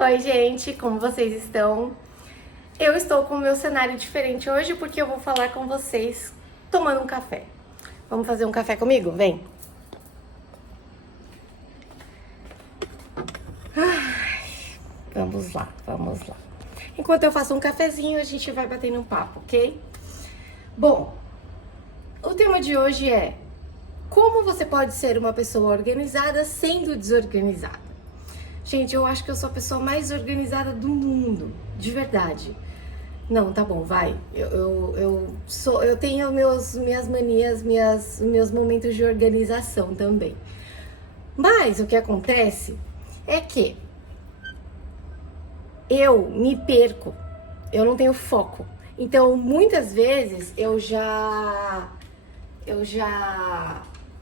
Oi, gente, como vocês estão? Eu estou com o meu cenário diferente hoje porque eu vou falar com vocês tomando um café. Vamos fazer um café comigo? Vem! Vamos lá, vamos lá. Enquanto eu faço um cafezinho, a gente vai batendo um papo, ok? Bom, o tema de hoje é como você pode ser uma pessoa organizada sendo desorganizada. Gente, eu acho que eu sou a pessoa mais organizada do mundo, de verdade. Não, tá bom, vai. Eu tenho minhas manias, meus momentos de organização também. Mas o que acontece é que eu me perco, eu não tenho foco. Então, muitas vezes eu já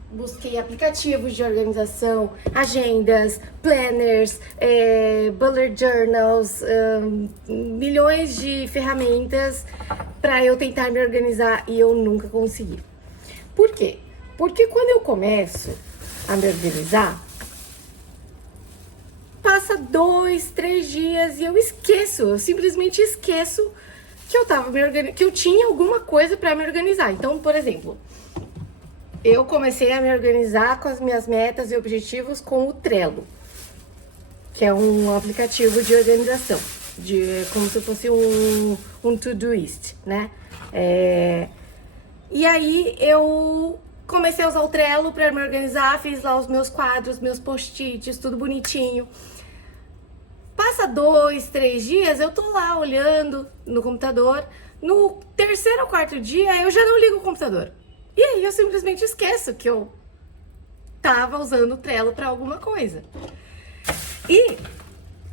busquei aplicativos de organização, agendas, planners, bullet journals, milhões de ferramentas para eu tentar me organizar e eu nunca consegui. Por quê? Porque quando eu começo a me organizar, passa 2, 3 dias e eu simplesmente esqueço que eu tinha alguma coisa para me organizar. Então, por exemplo, eu comecei a me organizar com as minhas metas e objetivos com o Trello, que é um aplicativo de organização, como se fosse um to-doist, né? E aí eu comecei a usar o Trello para me organizar, fiz lá os meus quadros, meus post-its, tudo bonitinho. Passa 2, 3 dias, eu tô lá olhando no computador. No terceiro ou quarto dia, eu já não ligo o computador. E aí eu simplesmente esqueço que eu tava usando o Trello pra alguma coisa. E,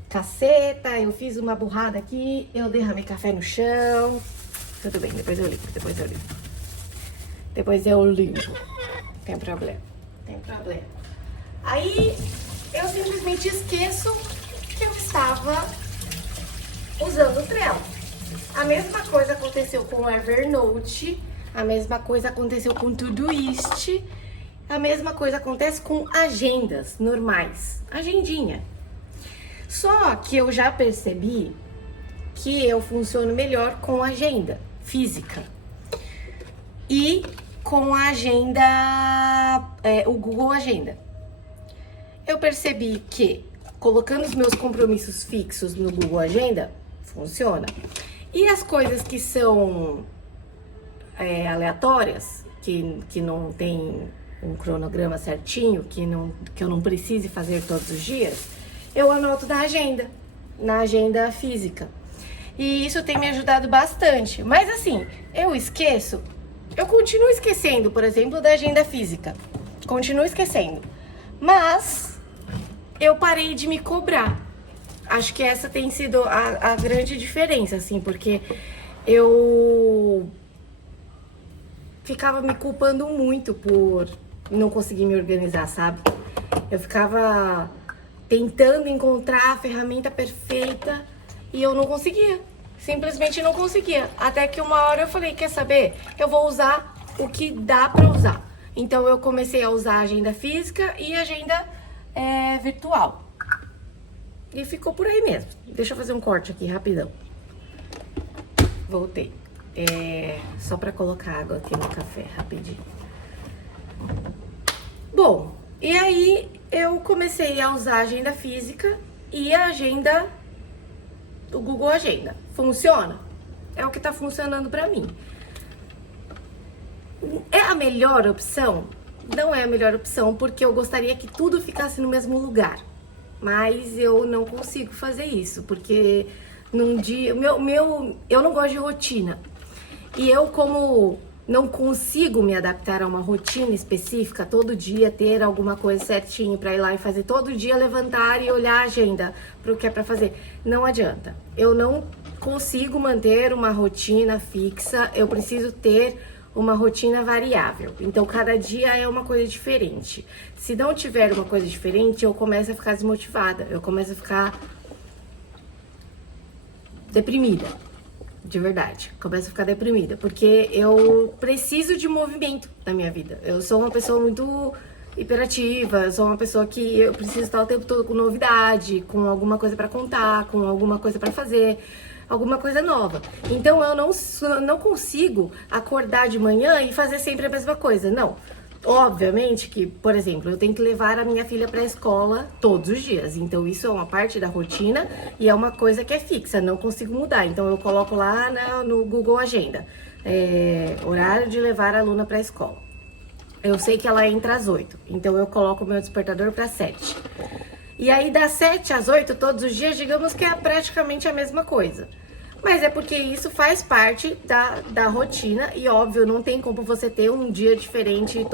caceta, eu fiz uma burrada aqui, eu derramei café no chão. Tudo bem, depois eu limpo. Tem problema. Aí eu simplesmente esqueço que eu estava usando o Trello. A mesma coisa aconteceu com o Evernote, a mesma coisa aconteceu com o Todoist, a mesma coisa acontece com agendas normais, agendinha. Só que eu já percebi que eu funciono melhor com agenda física e com a agenda, o Google Agenda. Eu percebi que colocando os meus compromissos fixos no Google Agenda, funciona. E as coisas que são aleatórias, que não tem um cronograma certinho, que eu não precise fazer todos os dias, eu anoto na agenda física. E isso tem me ajudado bastante. Mas assim, eu continuo esquecendo, por exemplo, da agenda física. Continuo esquecendo. Mas eu parei de me cobrar. Acho que essa tem sido a grande diferença, assim, porque eu ficava me culpando muito por não conseguir me organizar, sabe? Eu ficava tentando encontrar a ferramenta perfeita e eu não conseguia. Simplesmente não conseguia. Até que uma hora eu falei, quer saber? Eu vou usar o que dá pra usar. Então eu comecei a usar a agenda física e a agenda virtual. E ficou por aí mesmo. Deixa eu fazer um corte aqui, rapidão. Voltei. Só pra colocar água aqui no café, rapidinho. Bom, e aí eu comecei a usar a agenda física e a agenda do Google Agenda. Funciona? É o que tá funcionando pra mim. É a melhor opção? Não é a melhor opção, porque eu gostaria que tudo ficasse no mesmo lugar. Mas eu não consigo fazer isso, porque num dia... eu não gosto de rotina. E eu, como não consigo me adaptar a uma rotina específica, todo dia ter alguma coisa certinho pra ir lá e fazer, todo dia levantar e olhar a agenda pro que é pra fazer, não adianta. Eu não consigo manter uma rotina fixa, eu preciso ter uma rotina variável. Então, cada dia é uma coisa diferente. Se não tiver uma coisa diferente, eu começo a ficar desmotivada. Eu começo a ficar deprimida. De verdade. Começo a ficar deprimida. Porque eu preciso de movimento na minha vida. Eu sou uma pessoa muito hiperativa, eu sou uma pessoa que eu preciso estar o tempo todo com novidade, com alguma coisa para contar, com alguma coisa para fazer, alguma coisa nova. Então eu não consigo acordar de manhã e fazer sempre a mesma coisa, não. Obviamente que, por exemplo, eu tenho que levar a minha filha para a escola todos os dias. Então isso é uma parte da rotina e é uma coisa que é fixa, não consigo mudar. Então eu coloco lá no Google Agenda, horário de levar a aluna para a escola. Eu sei que ela entra às 8, então eu coloco o meu despertador para 7. E aí das 7 às 8 todos os dias, digamos que é praticamente a mesma coisa. Mas é porque isso faz parte da rotina e, óbvio, não tem como você ter um dia diferente,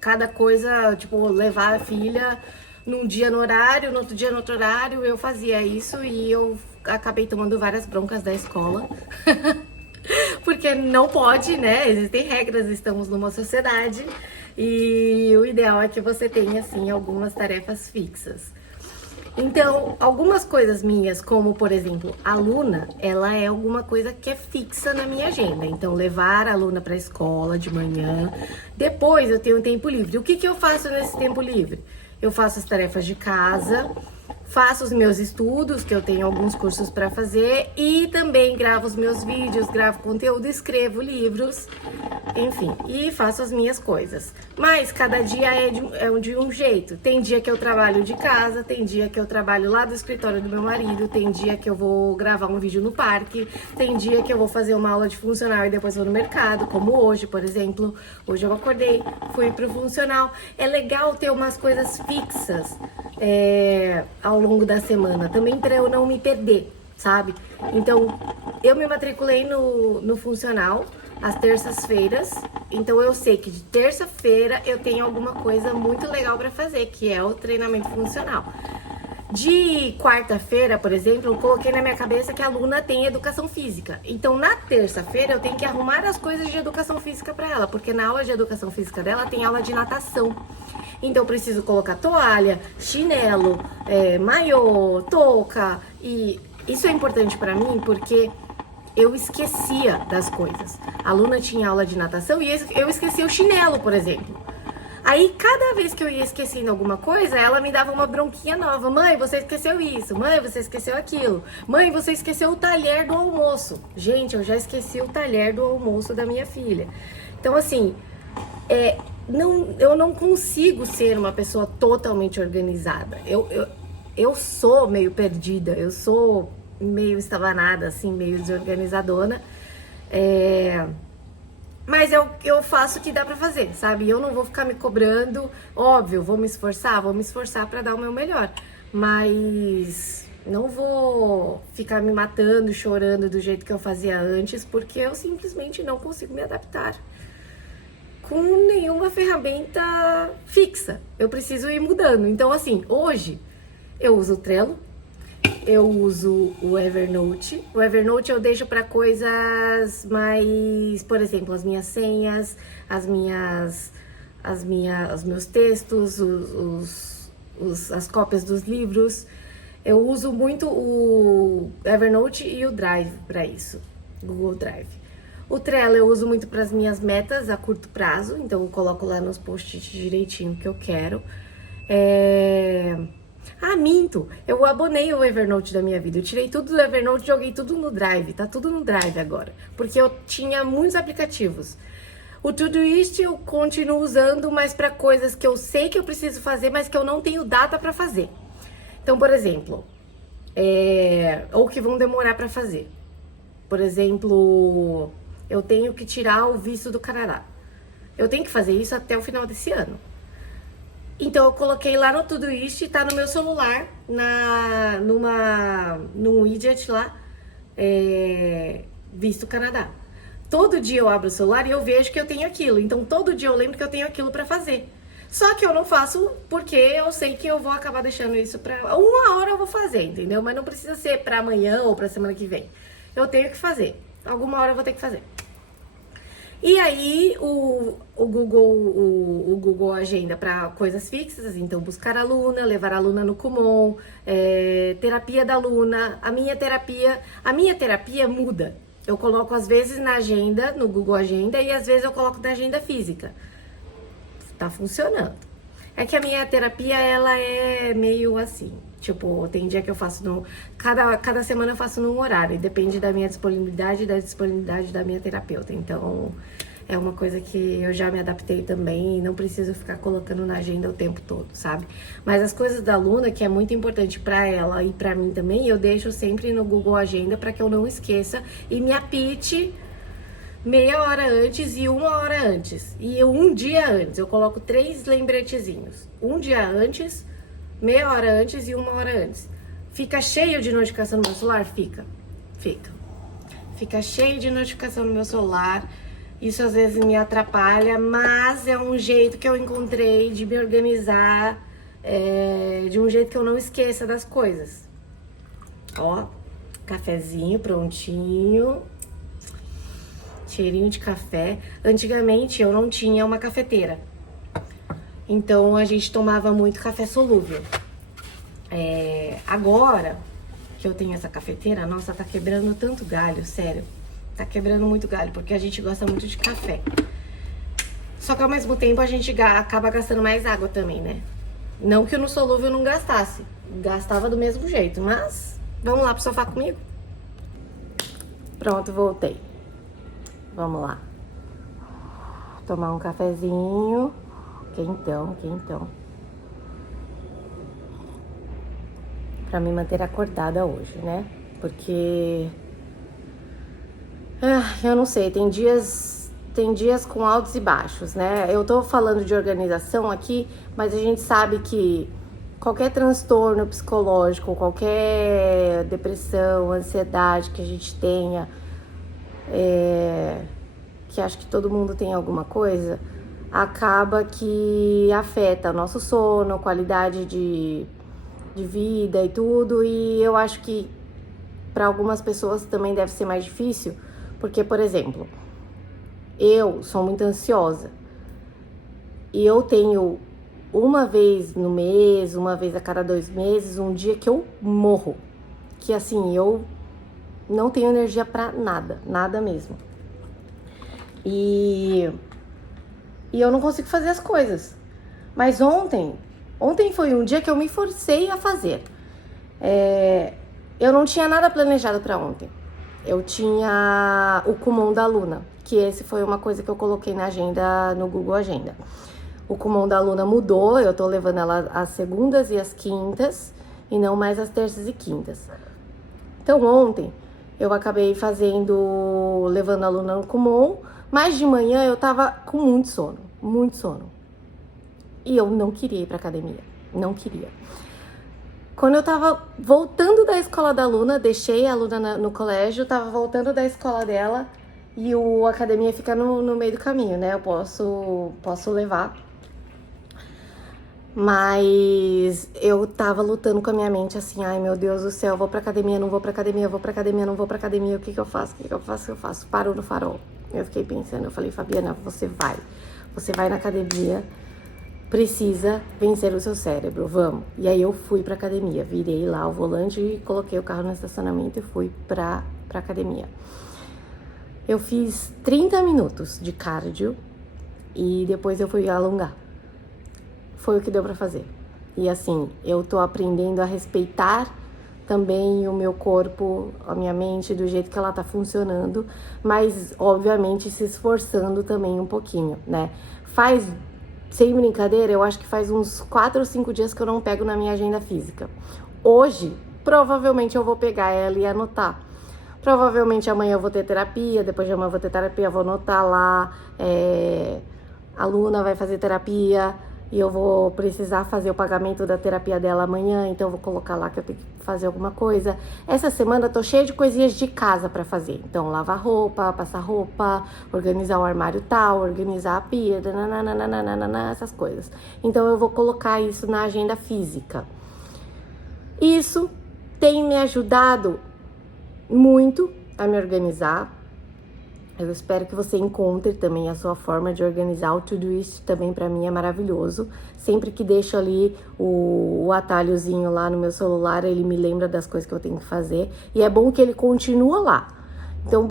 cada coisa, tipo, levar a filha num dia no horário, no outro dia no outro horário. Eu fazia isso e eu acabei tomando várias broncas da escola. Porque não pode, né? Existem regras, estamos numa sociedade e o ideal é que você tenha, assim, algumas tarefas fixas. Então, algumas coisas minhas, como por exemplo, a aluna, ela é alguma coisa que é fixa na minha agenda. Então, levar a aluna para a escola de manhã. Depois eu tenho tempo livre. O que eu faço nesse tempo livre? Eu faço as tarefas de casa, faço os meus estudos, que eu tenho alguns cursos para fazer, e também gravo os meus vídeos, gravo conteúdo, escrevo livros, enfim, e faço as minhas coisas. Mas cada dia é de um jeito. Tem dia que eu trabalho de casa, tem dia que eu trabalho lá do escritório do meu marido, tem dia que eu vou gravar um vídeo no parque, tem dia que eu vou fazer uma aula de funcional e depois vou no mercado, como hoje, por exemplo. Hoje eu acordei, fui pro funcional. É legal ter umas coisas fixas ao longo da semana, também para eu não me perder, sabe? Então, eu me matriculei no funcional às terças-feiras, então eu sei que de terça-feira eu tenho alguma coisa muito legal para fazer, que é o treinamento funcional. De quarta-feira, por exemplo, eu coloquei na minha cabeça que a aluna tem educação física. Então, na terça-feira, eu tenho que arrumar as coisas de educação física para ela, porque na aula de educação física dela tem aula de natação. Então, eu preciso colocar toalha, chinelo, maiô, touca. E isso é importante para mim porque eu esquecia das coisas. A aluna tinha aula de natação e eu esquecia o chinelo, por exemplo. Aí, cada vez que eu ia esquecendo alguma coisa, ela me dava uma bronquinha nova. Mãe, você esqueceu isso. Mãe, você esqueceu aquilo. Mãe, você esqueceu o talher do almoço. Gente, eu já esqueci o talher do almoço da minha filha. Então, assim, eu não consigo ser uma pessoa totalmente organizada. Eu sou meio perdida, eu sou meio estabanada, assim, meio desorganizadona. Mas eu faço o que dá pra fazer, sabe? Eu não vou ficar me cobrando. Óbvio, vou me esforçar pra dar o meu melhor. Mas não vou ficar me matando, chorando do jeito que eu fazia antes, porque eu simplesmente não consigo me adaptar com nenhuma ferramenta fixa. Eu preciso ir mudando. Então, assim, hoje eu uso o Trello, eu uso o Evernote. O Evernote eu deixo para coisas mais, por exemplo, as minhas senhas, os meus textos, as cópias dos livros. Eu uso muito o Evernote e o Drive para isso, Google Drive. O Trello eu uso muito para as minhas metas a curto prazo, então eu coloco lá nos post-its direitinho o que eu quero. Minto! Eu abonei o Evernote da minha vida. Eu tirei tudo do Evernote e joguei tudo no Drive. Tá tudo no Drive agora. Porque eu tinha muitos aplicativos. O Todoist eu continuo usando, mas para coisas que eu sei que eu preciso fazer, mas que eu não tenho data para fazer. Então, por exemplo, ou que vão demorar para fazer. Por exemplo, eu tenho que tirar o visto do Canadá. Eu tenho que fazer isso até o final desse ano. Então eu coloquei lá no Todoist, tá no meu celular, num widget lá, visto Canadá. Todo dia eu abro o celular e eu vejo que eu tenho aquilo. Então todo dia eu lembro que eu tenho aquilo pra fazer. Só que eu não faço porque eu sei que eu vou acabar deixando isso pra... Uma hora eu vou fazer, entendeu? Mas não precisa ser pra amanhã ou pra semana que vem. Eu tenho que fazer. Alguma hora eu vou ter que fazer. E aí o Google Agenda para coisas fixas, então buscar aluna, levar a aluna no Kumon, terapia da aluna. A minha terapia muda. Eu coloco às vezes na agenda, no Google Agenda, e às vezes eu coloco na agenda física. Tá funcionando. É que a minha terapia, ela é meio assim. Tipo, tem dia que eu faço cada semana eu faço num horário. E depende da minha disponibilidade e da disponibilidade da minha terapeuta. Então, é uma coisa que eu já me adaptei também e não preciso ficar colocando na agenda o tempo todo, sabe? Mas as coisas da Luna, que é muito importante pra ela e pra mim também, eu deixo sempre no Google Agenda pra que eu não esqueça e me apite meia hora antes e uma hora antes. E um dia antes, eu coloco 3 lembretezinhos. Um dia antes, meia hora antes e uma hora antes. Fica cheio de notificação no meu celular? Fica. Fica cheio de notificação no meu celular. Isso às vezes me atrapalha, mas é um jeito que eu encontrei de me organizar, de um jeito que eu não esqueça das coisas. Ó, cafezinho prontinho. Cheirinho de café. Antigamente eu não tinha uma cafeteira. Então a gente tomava muito café solúvel. Agora que eu tenho essa cafeteira, nossa, tá quebrando tanto galho, sério. Tá quebrando muito galho, porque a gente gosta muito de café. Só que ao mesmo tempo a gente acaba gastando mais água também, né? Não que no solúvel não gastasse. Gastava do mesmo jeito, mas vamos lá pro sofá comigo? Pronto, voltei. Vamos lá. Tomar um cafezinho. Quentão. Pra me manter acordada hoje, né? Porque... eu não sei, tem dias com altos e baixos, né? Eu tô falando de organização aqui, mas a gente sabe que qualquer transtorno psicológico, qualquer depressão, ansiedade que a gente tenha, que acho que todo mundo tem alguma coisa, acaba que afeta nosso sono, qualidade de vida e tudo. E eu acho que para algumas pessoas também deve ser mais difícil, porque, por exemplo, eu sou muito ansiosa e eu tenho uma vez no mês, uma vez a cada 2 meses, um dia que eu morro, que assim, eu não tenho energia pra nada mesmo. E eu não consigo fazer as coisas. Mas ontem foi um dia que eu me forcei a fazer. Eu não tinha nada planejado pra ontem. Eu tinha o Kumon da Luna, que esse foi uma coisa que eu coloquei na agenda, no Google Agenda. O Kumon da Luna mudou, eu tô levando ela às segundas e às quintas, e não mais às terças e quintas. Então ontem eu acabei levando a Luna no Kumon, mas de manhã eu tava com muito sono. E eu não queria ir pra academia, não queria. Quando eu tava voltando da escola da Luna, deixei a Luna no colégio, tava voltando da escola dela e a academia fica no meio do caminho, né? Eu posso levar. Mas eu tava lutando com a minha mente assim, ai meu Deus do céu, vou pra academia, não vou pra academia, vou pra academia, não vou pra academia, o que eu faço? Parou no farol. Eu fiquei pensando, eu falei, Fabiana, você vai na academia, precisa vencer o seu cérebro, vamos. E aí eu fui pra academia, virei lá o volante e coloquei o carro no estacionamento e fui pra academia. Eu fiz 30 minutos de cardio e depois eu fui alongar. Foi o que deu pra fazer. E assim, eu tô aprendendo a respeitar também o meu corpo, a minha mente, do jeito que ela tá funcionando, mas obviamente se esforçando também um pouquinho, né? Sem brincadeira, eu acho que faz uns 4 ou 5 dias que eu não pego na minha agenda física. Hoje, provavelmente eu vou pegar ela e anotar. Provavelmente amanhã eu vou ter terapia, depois de amanhã eu vou ter terapia, eu vou anotar lá, a Luna vai fazer terapia e eu vou precisar fazer o pagamento da terapia dela amanhã, então eu vou colocar lá que eu tenho que fazer alguma coisa. Essa semana eu tô cheia de coisinhas de casa pra fazer, então lavar roupa, passar roupa, organizar o armário tal, organizar a pia, nananana, essas coisas. Então eu vou colocar isso na agenda física. Isso tem me ajudado muito a me organizar. Eu espero que você encontre também a sua forma de organizar. O Todoist também pra mim é maravilhoso. Sempre que deixo ali o atalhozinho lá no meu celular, ele me lembra das coisas que eu tenho que fazer. E é bom que ele continua lá. Então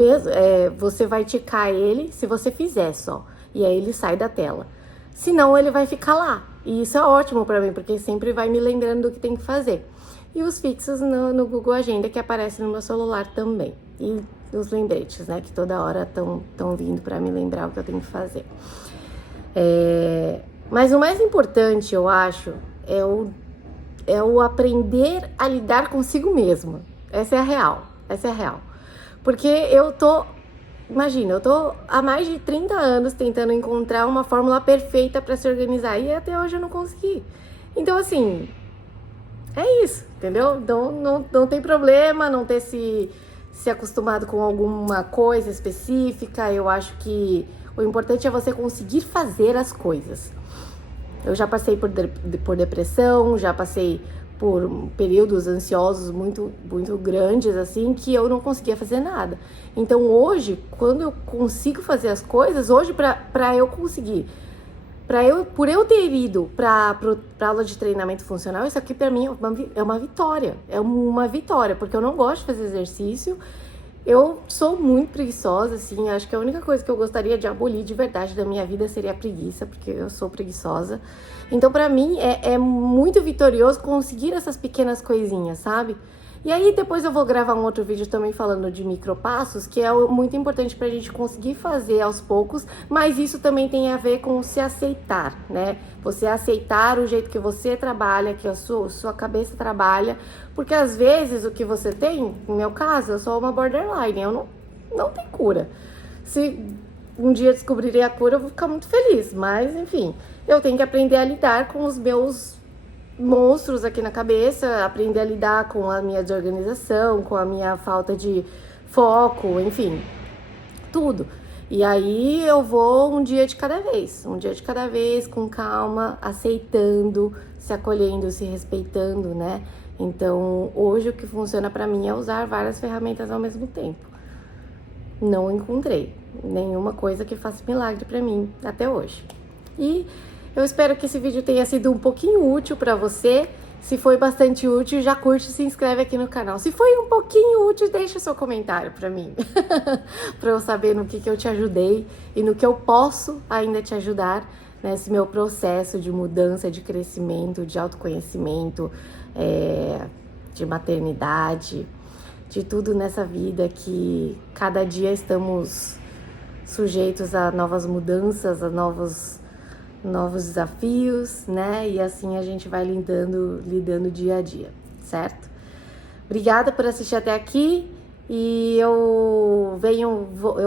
você vai ticar ele se você fizer só. E aí ele sai da tela. Senão ele vai ficar lá. E isso é ótimo pra mim, porque sempre vai me lembrando do que tem que fazer. E os fixos no Google Agenda, que aparecem no meu celular também. E os lembretes, né, que toda hora estão vindo pra me lembrar o que eu tenho que fazer. Mas o mais importante, eu acho, é o aprender a lidar consigo mesma. Essa é a real. Porque imagina, eu tô há mais de 30 anos tentando encontrar uma fórmula perfeita para se organizar e até hoje eu não consegui. Então, assim, é isso, entendeu? Então, não tem problema não ter se acostumado com alguma coisa específica. Eu acho que o importante é você conseguir fazer as coisas. Eu já passei por depressão, já passei por períodos ansiosos muito, muito grandes, assim, que eu não conseguia fazer nada. Então hoje, quando eu consigo fazer as coisas, hoje para eu conseguir, por eu ter ido pra aula de treinamento funcional, isso aqui para mim é uma vitória. É uma vitória, porque eu não gosto de fazer exercício. Eu sou muito preguiçosa, assim, acho que a única coisa que eu gostaria de abolir de verdade da minha vida seria a preguiça, porque eu sou preguiçosa. Então, pra mim, é muito vitorioso conseguir essas pequenas coisinhas, sabe? E aí, depois eu vou gravar um outro vídeo também falando de micropassos, que é muito importante pra gente conseguir fazer aos poucos, mas isso também tem a ver com se aceitar, né? Você aceitar o jeito que você trabalha, que a sua cabeça trabalha, porque às vezes o que você tem, no meu caso, eu sou uma borderline, eu não tenho cura. Se um dia descobrirem a cura, eu vou ficar muito feliz, mas enfim, eu tenho que aprender a lidar com os meus monstros aqui na cabeça, aprender a lidar com a minha desorganização, com a minha falta de foco, enfim, tudo. E aí eu vou um dia de cada vez, com calma, aceitando, se acolhendo, se respeitando, né? Então, hoje o que funciona pra mim é usar várias ferramentas ao mesmo tempo. Não encontrei nenhuma coisa que faça milagre pra mim até hoje. E eu espero que esse vídeo tenha sido um pouquinho útil pra você. Se foi bastante útil, já curte e se inscreve aqui no canal. Se foi um pouquinho útil, deixa seu comentário pra mim. Pra eu saber no que eu te ajudei e no que eu posso ainda te ajudar nesse meu processo de mudança, de crescimento, de autoconhecimento, de maternidade, de tudo nessa vida que cada dia estamos sujeitos a novas mudanças, a novos desafios, né? E assim a gente vai lidando dia a dia, certo? Obrigada por assistir até aqui e eu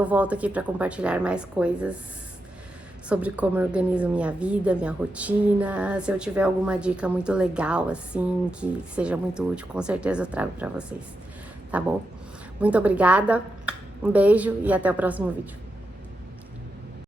volto aqui para compartilhar mais coisas sobre como eu organizo minha vida, minha rotina. Se eu tiver alguma dica muito legal, assim, que seja muito útil, com certeza eu trago para vocês, tá bom? Muito obrigada, um beijo e até o próximo vídeo.